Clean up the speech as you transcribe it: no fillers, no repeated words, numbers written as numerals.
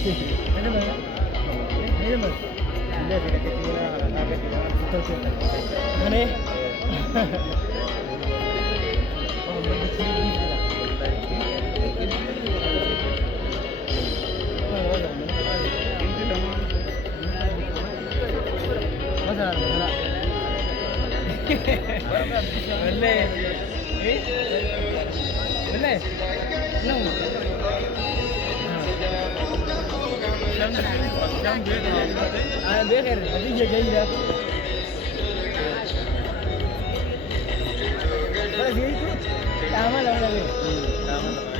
Ano ba? Ano ba? Hindi, pinagkitingin na agad yun. Ano eh? Oh, mag-sleep na. Wala. Hindi naman. Masarap. Wala eh. Wala eh. No. بخير نتيجة جيدة بس itu تعامل ولا ايه؟ Tama na.